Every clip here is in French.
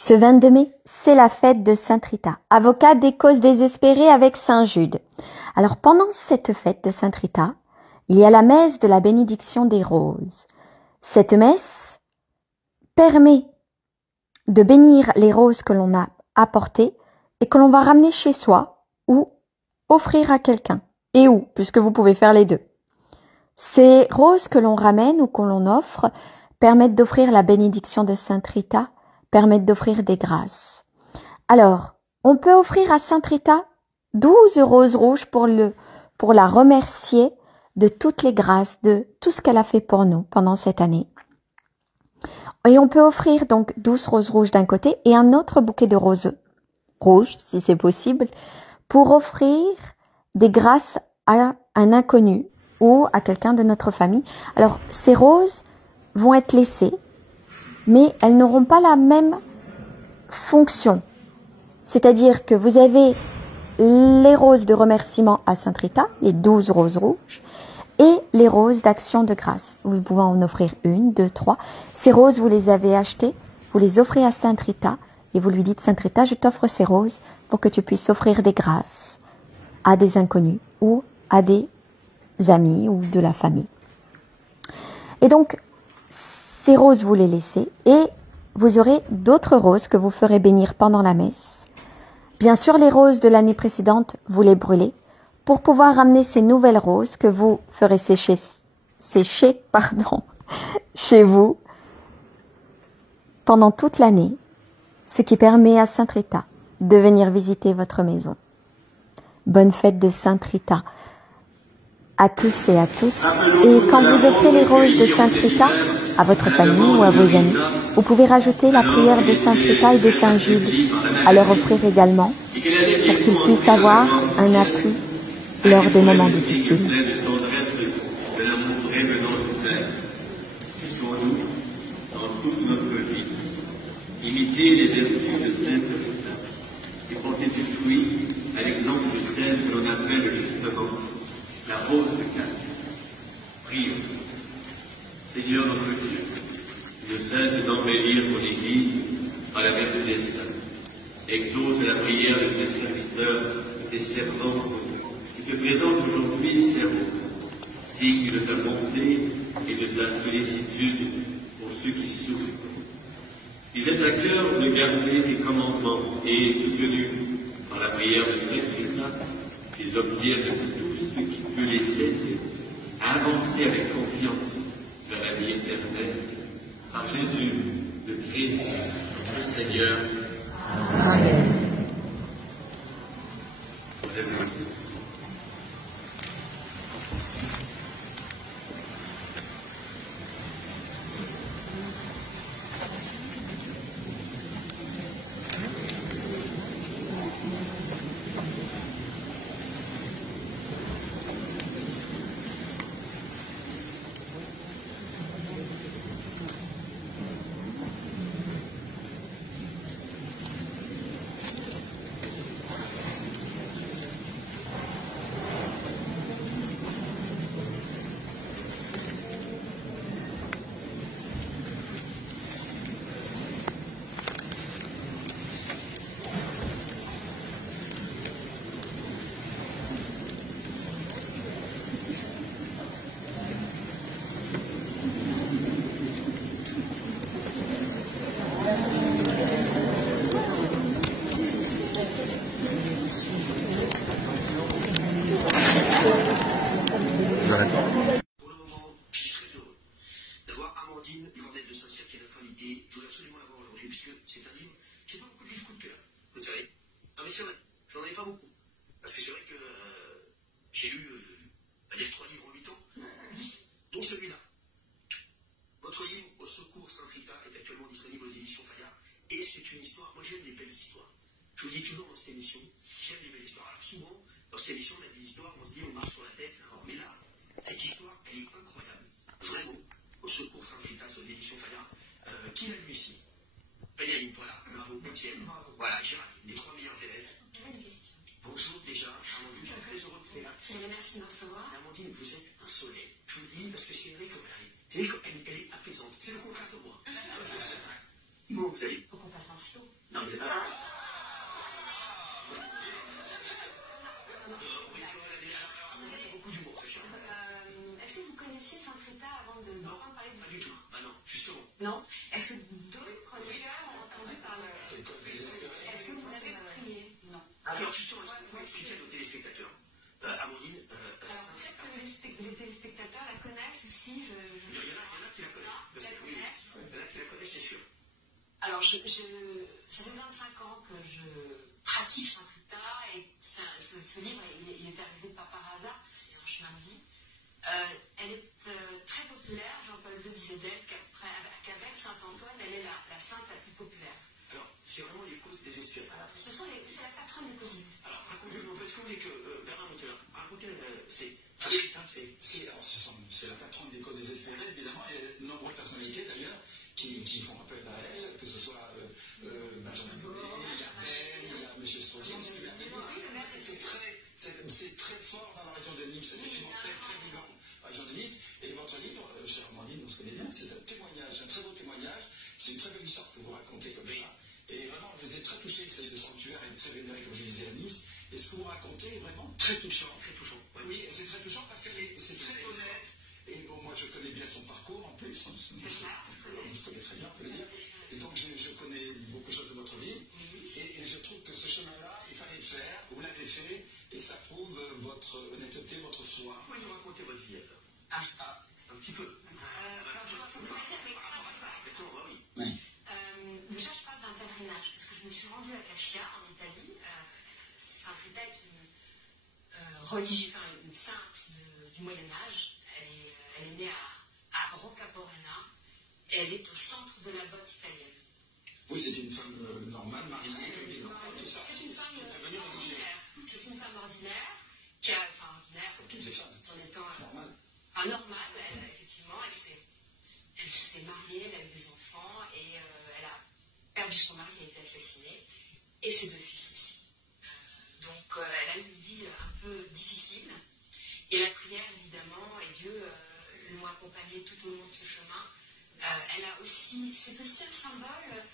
Ce 22 mai, c'est la fête de Sainte Rita, avocate des causes désespérées avec Saint Jude. Alors pendant cette fête de Sainte Rita, il y a la messe de la bénédiction des roses. Cette messe permet de bénir les roses que l'on a apportées et que l'on va ramener chez soi ou offrir à quelqu'un. Et où, puisque vous pouvez faire les deux. Ces roses que l'on ramène ou que l'on offre permettent d'offrir la bénédiction de Sainte Rita, permettent d'offrir des grâces. Alors, on peut offrir à Sainte Rita 12 roses rouges pour la remercier de toutes les grâces, de tout ce qu'elle a fait pour nous pendant cette année. Et on peut offrir donc 12 roses rouges d'un côté et un autre bouquet de roses rouges, si c'est possible, pour offrir des grâces à un inconnu ou à quelqu'un de notre famille. Alors, ces roses vont être laissées, mais elles n'auront pas la même fonction. C'est-à-dire que vous avez les roses de remerciement à Sainte Rita, les 12 roses rouges, et les roses d'action de grâce. Vous pouvez en offrir 1, 2, 3. Ces roses, vous les avez achetées, vous les offrez à Sainte Rita, et vous lui dites, Sainte Rita, je t'offre ces roses pour que tu puisses offrir des grâces à des inconnus ou à des amis ou de la famille. Et donc, ces roses, vous les laissez et vous aurez d'autres roses que vous ferez bénir pendant la messe. Bien sûr, les roses de l'année précédente, vous les brûlez pour pouvoir ramener ces nouvelles roses que vous ferez sécher chez vous pendant toute l'année, ce qui permet à Sainte Rita de venir visiter votre maison. Bonne fête de Sainte Rita à tous et à toutes. Et quand vous offrez les roses de Sainte Rita à votre famille ou à vos amis, vous pouvez rajouter la prière de Sainte Rita et de Saint Jude à leur offrir également pour qu'ils puissent avoir un appui lors des moments difficiles. Imitez les vertus de Sainte Rita et portez du fruit à l'exemple de celle que l'on appelle justement la rose de Casse. Prions. Seigneur notre Dieu, ne cesse d'embellir ton Église par la vertu des saints. Exauce la prière de tes serviteurs et tes servantes qui te présentent aujourd'hui ces roses, signe de ta bonté et de ta sollicitude pour ceux qui souffrent. Il est à cœur de garder tes commandements et, soutenus par la prière de Sainte Rita, qu'ils obtiennent tout ce qui peut les aider à avancer avec confiance vers la vie éternelle. Par Jésus, le Christ, le Seigneur. Amen. Pour le moment, je suis très heureux d'avoir Amandine Landel de Saint-Cyr qui est notre invitée. Je voulais absolument l'avoir aujourd'hui puisque c'est un livre. J'ai pas beaucoup de livres coup de cœur, vous savez. Non mais c'est vrai, j'en ai pas beaucoup. Parce que c'est vrai que j'ai lu les 3 livres en 8 ans, dont celui-là. Votre livre Au secours Sainte Rita est actuellement disponible aux éditions Fayard. Et c'est une histoire, moi j'aime les belles histoires. Je vous le dis toujours dans cette émission, j'aime les belles histoires. Alors souvent, dans cette émission, on a des histoires où on se dit on marche sur la tête. Mais là, cette histoire, elle est incroyable. Vraiment, Au secours Sainte Rita, c'est aux éditions Fayard. Qui l'a lu ici? Pénéline, voilà, bravo, 8e. Voilà, Géraldine, les 3 meilleurs élèves. Bonjour déjà, Amandine, je suis très heureux de vous là. Je vous remercie de me recevoir. Amandine, vous êtes un soleil. Je vous le dis parce que c'est vrai comme elle est. C'est vrai qu'elle est apaisante. C'est le contraire de moi. Bon, vous allez. Faut qu'on fasse un slow. Non, mais beaucoup d'humour, c'est cher. Est-ce que vous connaissiez Sainte Rita avant de d'entendre parler de Pas du tout. Ah non, justement. Non. Est-ce que d'autres chroniqueurs ont entendu parler? Est-ce que vous avez prié? Non. Alors justement, est-ce que vous pouvez expliquer à nos téléspectateurs Amandine, Alors peut-être que les téléspectateurs la connaissent aussi. il y en a qui la connaissent. La connaissent. Il y en a qui la connaissent, c'est sûr. Alors, ça fait 25 ans que je pratique Sainte Rita et ce livre, il est arrivé pas par hasard, parce que c'est un chemin de vie. Elle est très populaire. Jean-Paul II disait d'elle qu'avec Saint-Antoine, elle est la sainte la plus populaire. Alors, c'est vraiment les causes désespérées. C'est la patronne des causes désespérées. Alors, racontez-nous, est-ce que vous voulez que Bernard Monteur, racontez, c'est la patronne des causes désespérées, évidemment, et de nombreuses personnalités d'ailleurs qui font appel à elle, que ce soit Benjamin Biolay, il y a Ben, il y a M. Strozian. C'est très fort dans la région de Nice, c'est effectivement très, très vivant dans la région de Nice. Et votre livre, chère Amandine, on se connaît bien, c'est un témoignage, un très beau témoignage. C'est une très belle histoire que vous racontez comme ça. Et vraiment, j'étais très touché, c'est le sanctuaire est très vénéré, comme je disais à Nice. Et ce que vous racontez est vraiment très touchant. très touchant. Oui, c'est très touchant parce que c'est très honnête. Et bon, moi, je connais bien son parcours en plus. On se connaît très bien, on peut le dire. Et donc, je connais beaucoup de choses de votre vie. Et je trouve que ce chemin-là, il fallait le faire. Vous l'avez fait. Et ça prouve votre honnêteté, votre foi. Vous pouvez nous raconter votre vie, alors un petit peu. Je raconte ma vie avec ça. Exactement, oui. Déjà, je parle d'un pèlerinage, parce que je me suis rendue à Cascia, en Italie. Sainte Rita est une sainte du Moyen-Âge. Elle est née à Roccaporena. Et elle est au centre de la botte italienne. Oui, c'est une femme normale, mariée, avec des enfants, tout ça. C'est une femme ordinaire. C'est une femme ordinaire, ordinaire, comme toutes les femmes, en étant normale. Effectivement, elle s'est mariée, elle a eu des enfants, et elle a perdu son mari, qui a été assassiné, et ses 2 fils aussi. Donc, elle a eu une vie un peu difficile, et la prière, évidemment, et Dieu l'ont accompagnée tout au long de ce chemin. Elle a aussi, c'est aussi un symbole,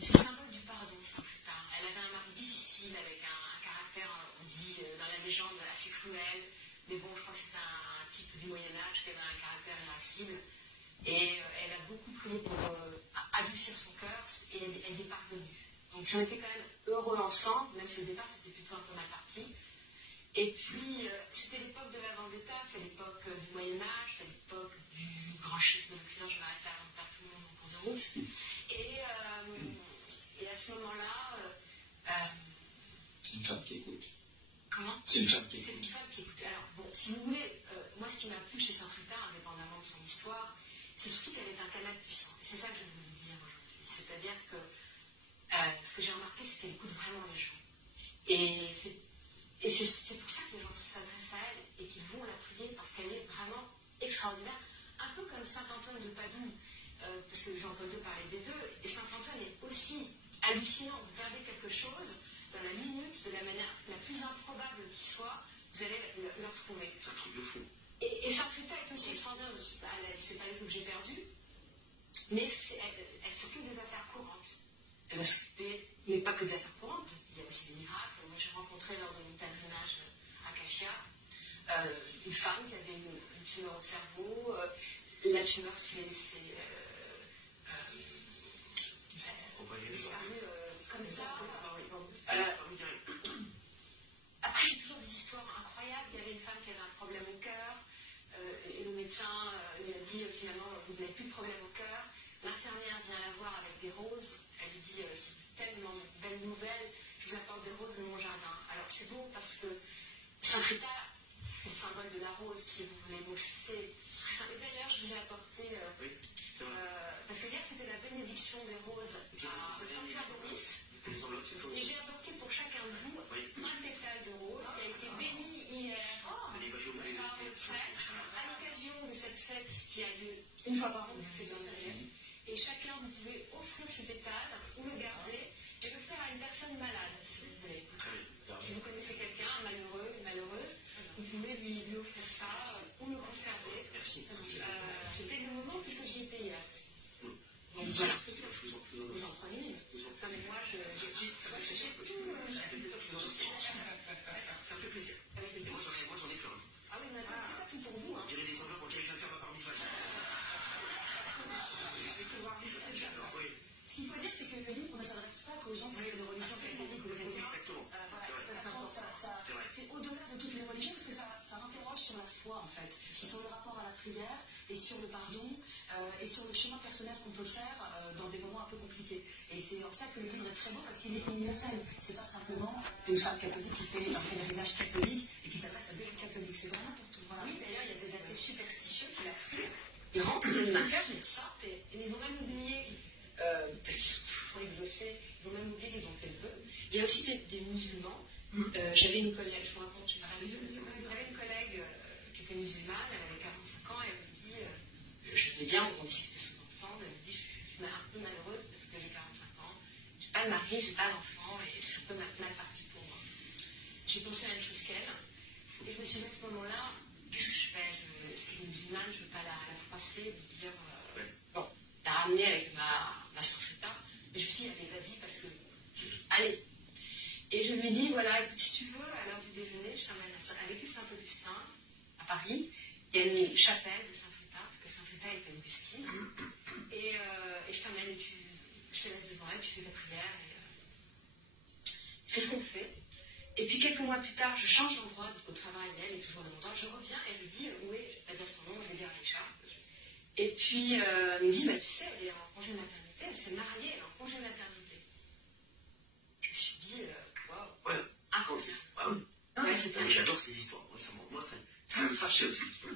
c'est le symbole du pardon, Sainte Rita. Elle avait un mari difficile, avec un caractère, on dit dans la légende, assez cruel, mais bon, je crois que c'était un type du Moyen-Âge qui avait un caractère irascible. Et elle a beaucoup prié pour adoucir son cœur, et elle est parvenue. Donc, ils ont été quand même heureux ensemble, même si au départ, c'était plutôt un peu mal parti. Et puis, c'était l'époque de la Vendetta, c'est l'époque du Moyen-Âge, c'est l'époque du grand schisme de l'Occident. Je m'arrête là avant de perdre tout le monde en cours de route. Et à ce moment-là. C'est une femme qui écoute. Comment ? C'est une femme qui écoute. C'est une femme qui écoute. Alors, bon, si vous voulez, moi, ce qui m'a plu chez Sainte Rita, indépendamment de son histoire, c'est surtout qu'elle est un canal puissant. Et c'est ça que je voulais vous dire aujourd'hui. C'est-à-dire que ce que j'ai remarqué, c'est qu'elle écoute vraiment les gens. Et c'est pour ça que les gens s'adressent à elle et qu'ils vont la prier, parce qu'elle est vraiment extraordinaire. Un peu comme Saint-Antoine de Padoue, parce que Jean-Paul II parlait des deux, et Saint-Antoine est aussi hallucinant. Vous regardez quelque chose, dans la minute, de la manière la plus improbable qui soit, vous allez le retrouver. C'est un truc de fou. Et Sainte Rita est aussi extraordinaire. C'est pas les objets perdus, mais elle s'occupe des affaires courantes. Elle va s'occuper, mais pas que des affaires courantes, il y a aussi des miracles. Moi, j'ai rencontré lors de mon pèlerinage à Cascia une femme qui avait une tumeur au cerveau. La tumeur s'est disparue comme ça. Après, c'est toujours des histoires incroyables. Il y avait une femme qui avait un problème au cœur. Et le médecin lui a dit finalement, vous n'avez plus de problème au cœur. L'infirmière vient la voir avec des roses. Elle lui dit, c'est tellement une belle nouvelle, je vous apporte des roses de mon jardin. Alors c'est beau parce que Sainte Rita, c'est le symbole de la rose, si vous voulez. Donc c'est très simple. D'ailleurs, je vous ai apporté, parce que hier c'était la bénédiction des roses au sanctuaire de Nice. Et j'ai apporté pour chacun de vous un pétale de rose qui a été béni hier par votre prêtre à l'occasion de cette fête qui a lieu une fois par an, c'est dans le. Et chacun, vous pouvez offrir ce pétale ou le garder et le faire à une personne malade, si vous voulez. Si vous connaissez quelqu'un, un malheureux, une malheureuse, vous pouvez lui offrir ça ou le conserver. C'était le moment puisque j'y étais hier. Donc, voilà. prière et sur le pardon et sur le chemin personnel qu'on peut faire dans des moments un peu compliqués. Et c'est en ça que le livre est très beau parce qu'il est universel. C'est pas simplement une femme catholique qui fait un pèlerinage catholique et qui s'adresse à des catholiques. C'est vraiment pour tout. Voilà. Oui, d'ailleurs, il y a des athées superstitieux qui la prient. Ils rentrent dans l'anniversaire, ils sortent et ils ont même oublié, parce qu'ils sont exaucés, ils ont même oublié qu'ils ont fait le vœu. Il y a aussi des musulmans. J'avais une collègue, je vous raconte, j'avais une collègue qui était musulmane, elle avait 45 ans, et elle me dit, je l'aimais bien, on discutait souvent ensemble, elle me dit, je suis un peu malheureuse parce que j'ai 45 ans, je n'ai pas de mari, je n'ai pas d'enfant, et c'est un peu mal parti pour moi. J'ai pensé à la même chose qu'elle, et je me suis dit à ce moment-là, qu'est-ce que je fais? Est-ce qu'elle est musulmane, je ne veux pas la froisser, lui dire, bon, la ramener avec ma sanfrita, mais je me suis dit, allez, vas-y, parce que, allez. Et je lui ai dit, voilà, écoute, si tu veux, à l'heure du déjeuner, je t'emmène à l'église Saint-Augustin, à Paris. Il y a une chapelle de Saint-Rita, parce que Saint-Rita était Augustine. Et je t'emmène et je te laisse devant elle, tu fais ta prière. C'est ce qu'on fait. Et puis quelques mois plus tard, je change d'endroit au travail, elle est toujours au même endroit. Je reviens et elle me dit, oui, je vais pas dire son nom, je vais dire Aïcha. Et puis elle me dit, bah, tu sais, elle est en congé maternité, elle s'est mariée, elle est en congé maternité. Je me suis dit, Ouais, ouais, j'adore ces histoires. Moi, ça me passionne.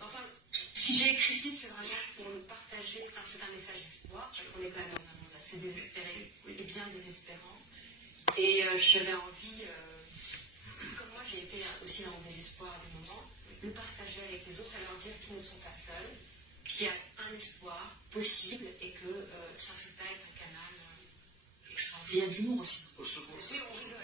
Enfin, si j'ai écrit ce livre, c'est vraiment pour le partager. Enfin, c'est un message d'espoir, parce qu'on est quand même dans un monde assez désespéré et bien désespérant. Et j'avais envie, comme moi j'ai été aussi dans le désespoir à des moments, le partager avec les autres et leur dire qu'ils ne sont pas seuls, qu'il y a un espoir possible et que Saint-Rita est un canal extraordinaire. Il y a de l'humour aussi. Au secours. Oui, on veut